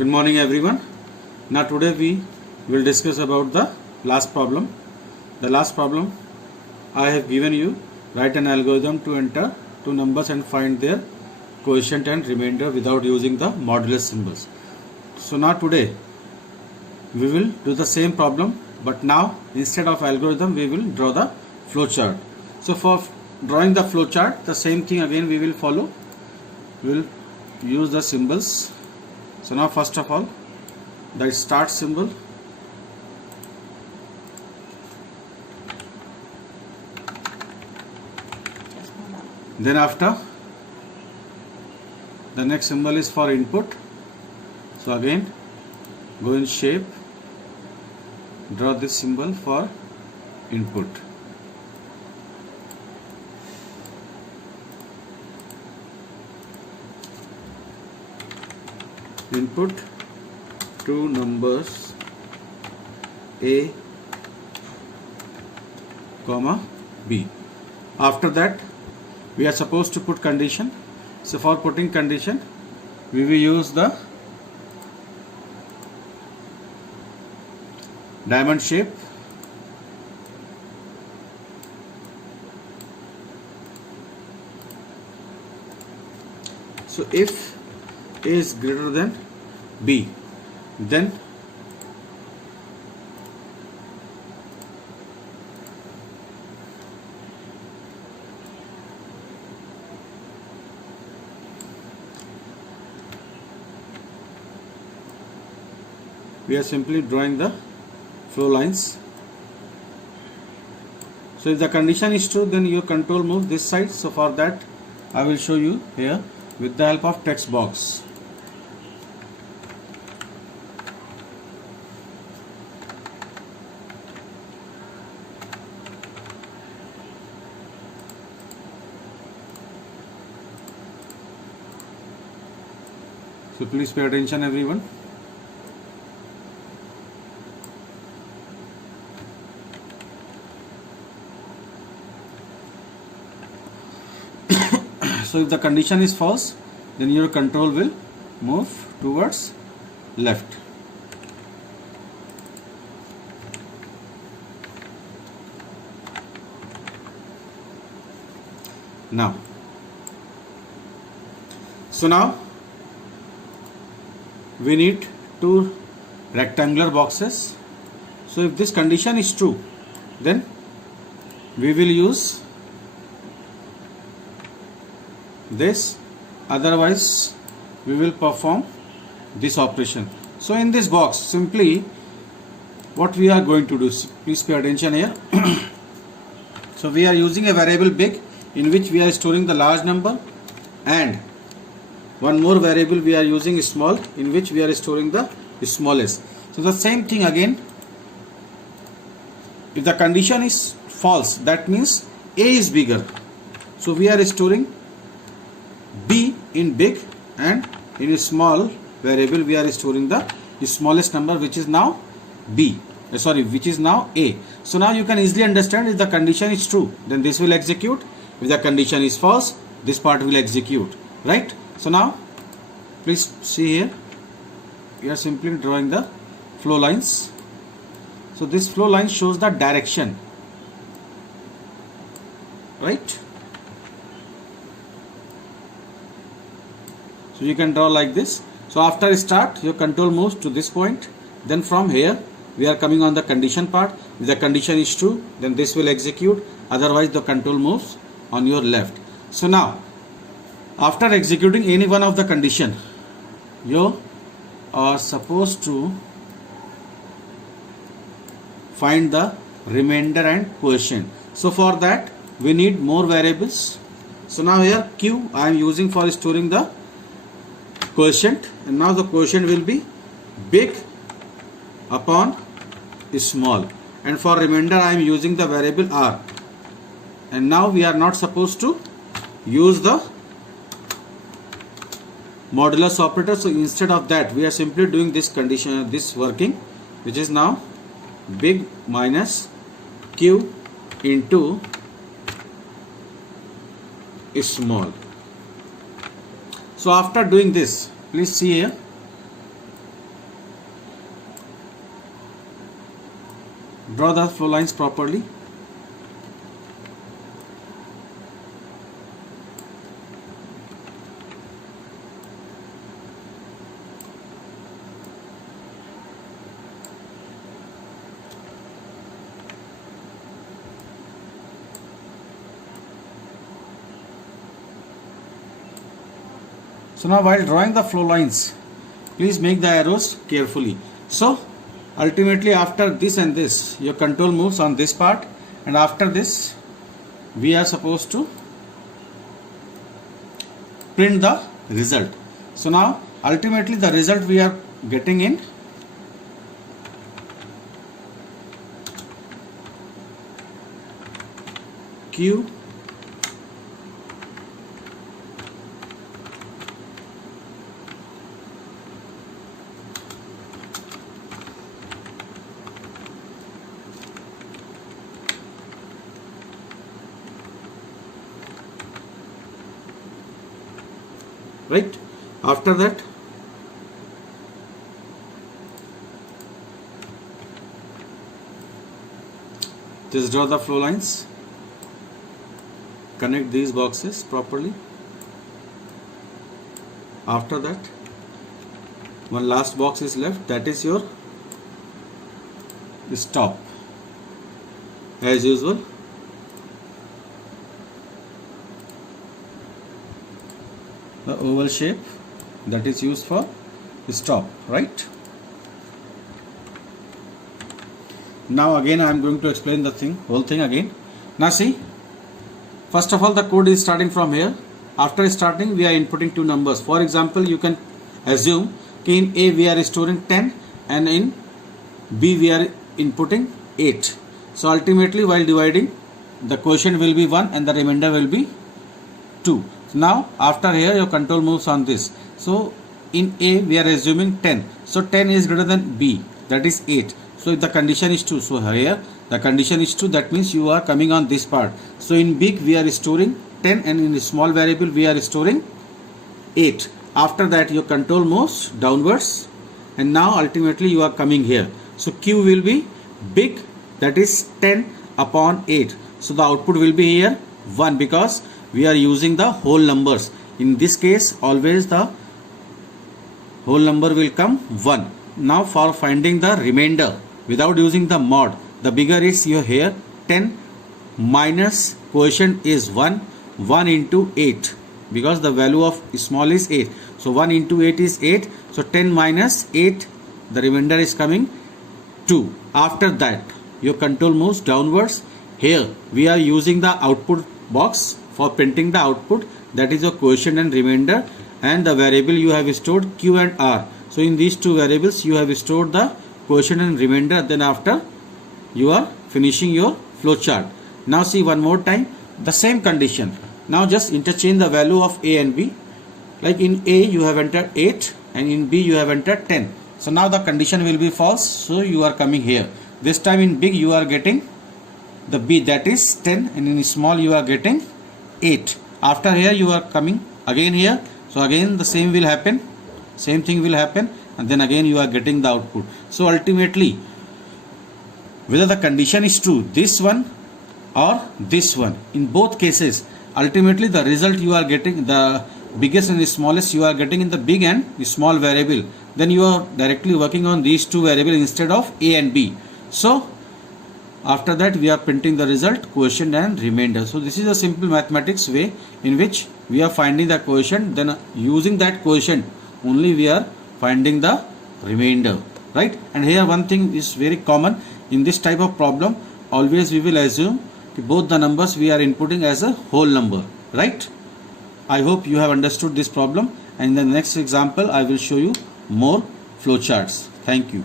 Good morning everyone. Now today we will discuss about the last problem. The last problem I have given you, write an algorithm to enter two numbers and find their quotient and remainder without using the modulus symbols. So now today we will do the same problem, but now instead of algorithm we will draw the flowchart. So for drawing the flowchart, the same thing again we will follow. We will use the symbols. So now first of all, the start symbol, then after the next symbol is for input. So again go in shape, draw this symbol for input. Input two numbers A, comma B. After that we are supposed to put condition. So for putting condition we will use the diamond shape. So if A is greater than B, then we are simply drawing the flow lines. So if the condition is true, then your control moves this side. So for that I will show you here with the help of text box. So please pay attention everyone. So if the condition is false, then your control will move towards left. Now we need two rectangular boxes. So if this condition is true, then we will use this, otherwise we will perform this operation. So in this box, simply what we are going to do, please pay attention here. So we are using a variable big in which we are storing the large number, and one more variable we are using small in which we are storing the smallest. So the same thing again, if the condition is false, that means A is bigger. So we are storing B in big, and in a small variable we are storing the smallest number, which is now which is now A. So now you can easily understand, if the condition is true, then this will execute. If the condition is false, this part will execute, right? So now please see here, we are simply drawing the flow lines. So this flow line shows the direction, right? So you can draw like this. So after start, your control moves to this point. Then from here we are coming on the condition part. If the condition is true, then this will execute. Otherwise the control moves on your left. So now after executing any one of the condition, you are supposed to find the remainder and quotient. So for that we need more variables. So now here Q I am using for storing the quotient, and now the quotient will be big upon small, and for remainder I am using the variable R. And now we are not supposed to use the modulus operator. So instead of that we are simply doing this condition, this working, which is now big minus Q into small. So after doing this, please see here, Draw the flow lines properly. So now while drawing the flow lines, please make the arrows carefully. So ultimately after this and this, your control moves on this part, and after this we are supposed to print the result. So now ultimately the result we are getting in Q right. After that just draw the flow lines, connect these boxes properly. After that one last box is left, that is your stop. As usual the oval shape that is used for stop, right? Now again I am going to explain the whole thing again. Now see, first of all the code is starting from here. After starting we are inputting two numbers. For example, you can assume in A we are storing 10 and in B we are inputting 8. So ultimately while dividing, the quotient will be 1 and the remainder will be 2. Now after here your control moves on this. So in A we are assuming 10. So 10 is greater than B, that is 8. So if the condition is 2, so here the condition is 2, that means you are coming on this part. So in big we are storing 10 and in small variable we are storing 8. After that your control moves downwards and now ultimately you are coming here. So Q will be big, that is 10 upon 8. So the output will be here 1 because we are using the whole numbers. In this case always the whole number will come 1. Now for finding the remainder without using the mod, the bigger is here 10 minus quotient is 1 into 8 because the value of small is 8. So 1 into 8 is 8. So 10 minus 8, the remainder is coming 2. After that your control moves downwards. Here we are using the output box for printing the output, that is your quotient and remainder, and the variable you have stored Q and R. So in these two variables you have stored the quotient and remainder. Then after you are finishing your flow chart. Now see one more time the same condition. Now just interchange the value of A and B. Like in A you have entered 8 and in B you have entered 10. So now the condition will be false. So you are coming here. This time in big you are getting the B, that is 10, and in small you are getting 8. After here you are coming again here. So again the same will happen. Same thing will happen, and then again you are getting the output. So ultimately whether the condition is true, this one or this one, in both cases ultimately the result you are getting, the biggest and the smallest you are getting in the big and the small variable. Then you are directly working on these two variables instead of A and B. So after that we are printing the result, quotient and remainder. So this is a simple mathematics way in which we are finding the quotient, then using that quotient only we are finding the remainder, right? And here one thing is very common in this type of problem, always we will assume both the numbers we are inputting as a whole number, right? I hope you have understood this problem, and in the next example I will show you more flowcharts. Thank you.